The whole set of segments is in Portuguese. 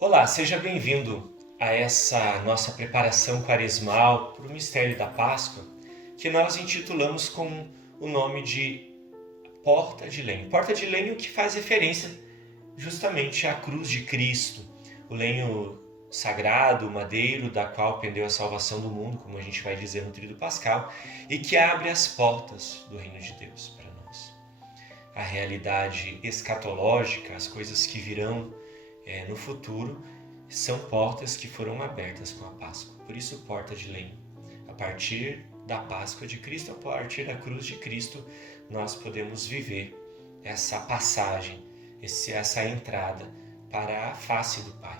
Olá, seja bem-vindo a essa nossa preparação quaresmal para o mistério da Páscoa, que nós intitulamos com o nome de Porta de Lenho. Porta de lenho que faz referência justamente à cruz de Cristo, o lenho sagrado, o madeiro da qual pendeu a salvação do mundo, como a gente vai dizer no Tríduo Pascal, e que abre as portas do reino de Deus para nós. A realidade escatológica, as coisas que virão no futuro, são portas que foram abertas com a Páscoa. Por isso, porta de lenho. A partir da Páscoa de Cristo, a partir da cruz de Cristo, nós podemos viver essa passagem, essa entrada para a face do Pai.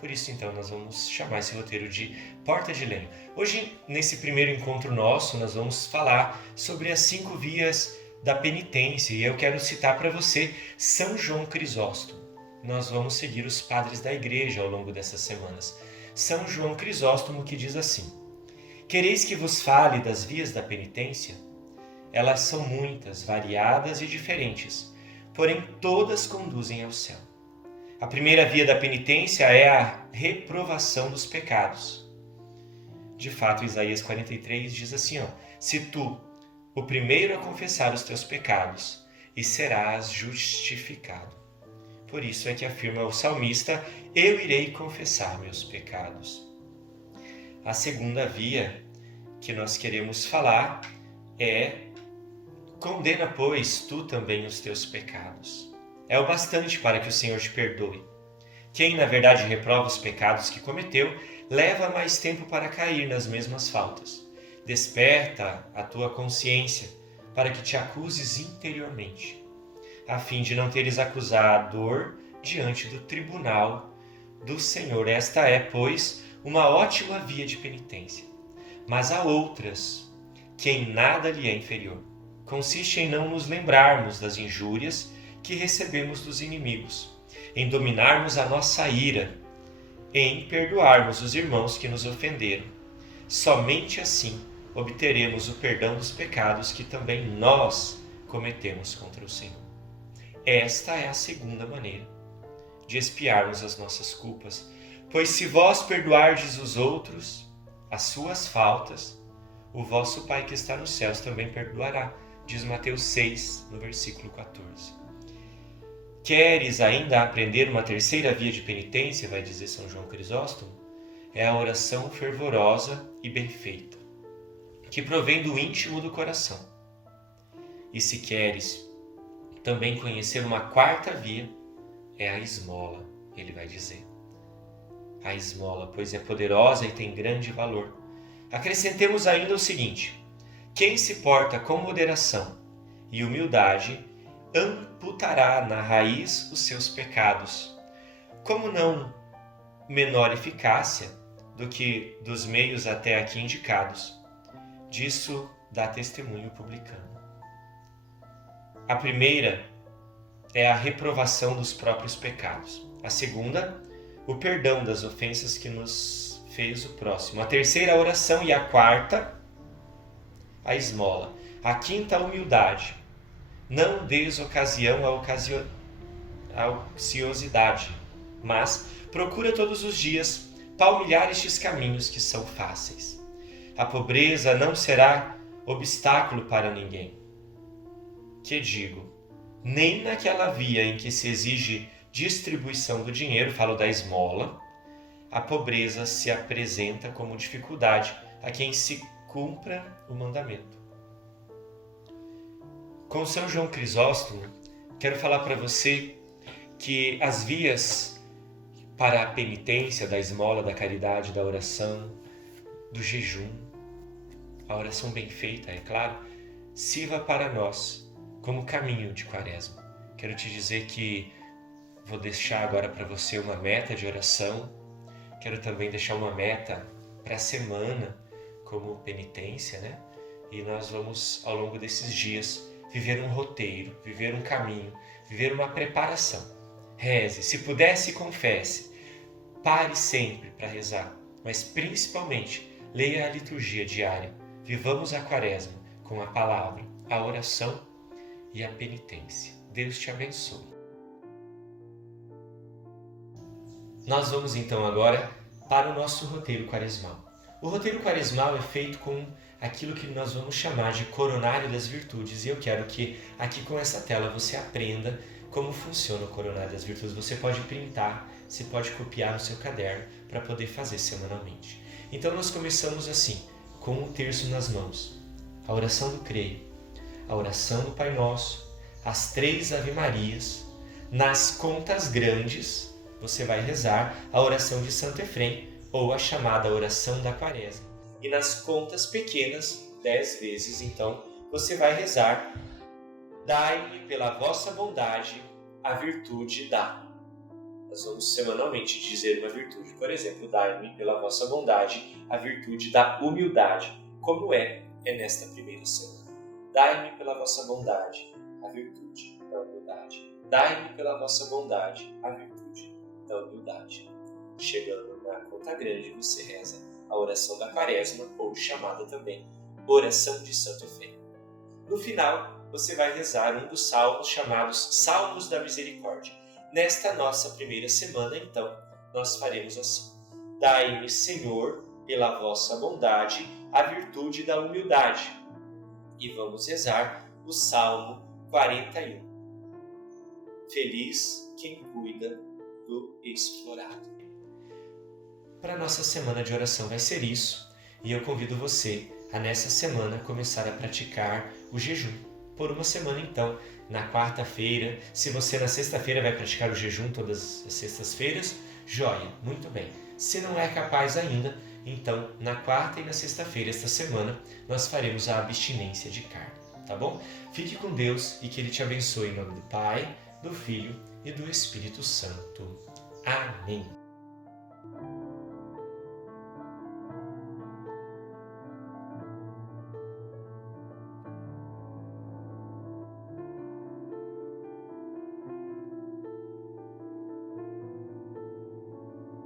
Por isso, então, nós vamos chamar esse roteiro de Porta de Lenho. Hoje, nesse primeiro encontro nosso, nós vamos falar sobre as 5 vias da penitência. E eu quero citar para você São João Crisóstomo. Nós vamos seguir os padres da igreja ao longo dessas semanas. São João Crisóstomo, que diz assim: quereis que vos fale das vias da penitência? Elas são muitas, variadas e diferentes, porém todas conduzem ao céu. A primeira via da penitência é a reprovação dos pecados. De fato, Isaías 43 diz assim: se tu, o primeiro a confessar os teus pecados, e serás justificado. Por isso é que afirma o salmista: eu irei confessar meus pecados. A segunda via que nós queremos falar é: condena, pois, tu também os teus pecados. É o bastante para que o Senhor te perdoe. Quem, na verdade, reprova os pecados que cometeu, leva mais tempo para cair nas mesmas faltas. Desperta a tua consciência para que te acuses interiormente, a fim de não teres acusador diante do tribunal do Senhor. Esta é, pois, uma ótima via de penitência. Mas há outras, que em nada lhe é inferior. Consiste em não nos lembrarmos das injúrias que recebemos dos inimigos, em dominarmos a nossa ira, em perdoarmos os irmãos que nos ofenderam. Somente assim obteremos o perdão dos pecados que também nós cometemos contra o Senhor. Esta é a segunda maneira de expiarmos as nossas culpas. Pois se vós perdoardes os outros as suas faltas, o vosso Pai que está nos céus também perdoará, diz Mateus 6, no versículo 14. Queres ainda aprender uma terceira via de penitência, vai dizer São João Crisóstomo? É a oração fervorosa e bem feita, que provém do íntimo do coração. E se queres também conhecer uma quarta via, é a esmola, ele vai dizer. A esmola, pois é poderosa e tem grande valor. Acrescentemos ainda o seguinte: quem se porta com moderação e humildade, amputará na raiz os seus pecados. Como não menor eficácia do que dos meios até aqui indicados, disso dá testemunho publicano. A primeira é a reprovação dos próprios pecados. A segunda, o perdão das ofensas que nos fez o próximo. A terceira, a oração. E a quarta, a esmola. A quinta, a humildade. Não des ocasião à ociosidade, mas procura todos os dias palmilhar estes caminhos que são fáceis. A pobreza não será obstáculo para ninguém. Que digo, nem naquela via em que se exige distribuição do dinheiro, falo da esmola, a pobreza se apresenta como dificuldade a quem se cumpra o mandamento. Com São João Crisóstomo, quero falar para você que as vias para a penitência, da esmola, da caridade, da oração, do jejum, a oração bem feita, é claro, sirva para nós como caminho de Quaresma. Quero te dizer que vou deixar agora para você uma meta de oração. Quero também deixar uma meta para a semana como penitência, né? E nós vamos, ao longo desses dias, viver um roteiro, viver um caminho, viver uma preparação. Reze, se puder, se confesse, pare sempre para rezar, mas principalmente leia a liturgia diária. Vivamos a Quaresma com a palavra, a oração e a penitência. Deus te abençoe. Nós vamos então agora para o nosso roteiro quaresmal. O roteiro quaresmal é feito com aquilo que nós vamos chamar de coronário das virtudes, e eu quero que aqui com essa tela você aprenda como funciona o coronário das virtudes. Você pode printar, você pode copiar no seu caderno para poder fazer semanalmente. Então nós começamos assim, com o terço nas mãos, a oração do Creio, a oração do Pai Nosso, as 3 Ave-Marias. Nas contas grandes, você vai rezar a oração de Santo Efrem, ou a chamada oração da Quaresma. E nas contas pequenas, 10 vezes, então, você vai rezar: dai-me pela vossa bondade a virtude da. Nós vamos semanalmente dizer uma virtude. Por exemplo, dai-me pela vossa bondade a virtude da humildade. Como é nesta primeira semana. Dai-me pela vossa bondade a virtude da humildade. Dai-me pela vossa bondade a virtude da humildade. Chegando na conta grande, você reza a oração da Quaresma, ou chamada também oração de Santo Efrem. No final, você vai rezar um dos salmos chamados Salmos da Misericórdia. Nesta nossa primeira semana, então, nós faremos assim: dai-me, Senhor, pela vossa bondade, a virtude da humildade. E vamos rezar o Salmo 41. Feliz quem cuida do explorado. Para a nossa semana de oração vai ser isso, e eu convido você a nessa semana começar a praticar o jejum. Por uma semana então, na quarta-feira, se você na sexta-feira vai praticar o jejum todas as sextas-feiras, joia, muito bem. Se não é capaz ainda, então na quarta e na sexta-feira esta semana nós faremos a abstinência de carne, tá bom? Fique com Deus e que Ele te abençoe em nome do Pai, do Filho e do Espírito Santo. Amém.